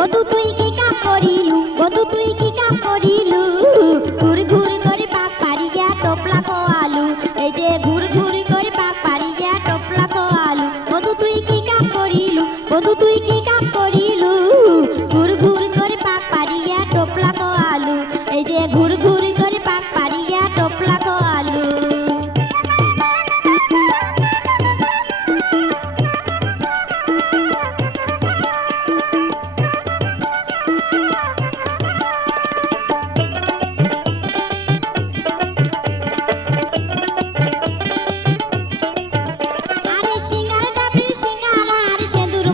বন্ধু তুই কি কাম করিলু, বন্ধু তুই কি কাম করিলু, ঘুর ঘুর করে পাক পারিয়া টোপলা কো আলু, এই যে ঘুর ঘুর করে পাক পারিয়া টোপলা কো আলু, বন্ধু তুই কি কাম করিলু, বন্ধু তুই কি কাম করিলু, ঘুর ঘুর করে পাক পারিয়া টোপলা কো আলু, এই যে ঘুর ঘুর করে পাক পারিয়া টোপলা কো আলু।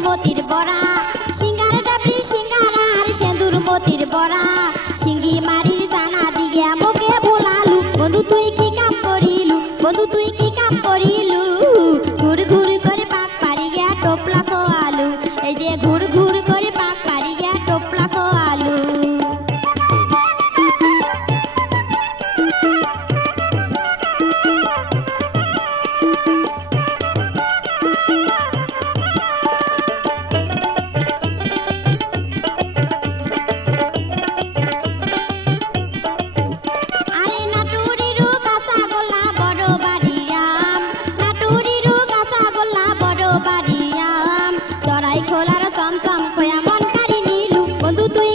মতির বড়া সিঙ্গার ডাবরি সিঙ্গারা আর সেন্দুর মতির বড়া সিঙ্গি মারির জানা দিয়ে মোকে ভোলালু, বন্ধু তুই কি কাম করিলু, বন্ধু তুই কি কাম করিলু, ঘুর ঘুর করে পাক পারিয়া টোপলা কো আলু, এই যে ঘুর ঘুর করে পাক পারিয়া টোপলা কো আলু। খোলার চমচম খোয়া মন কারি নিলু, বন্ধু তুই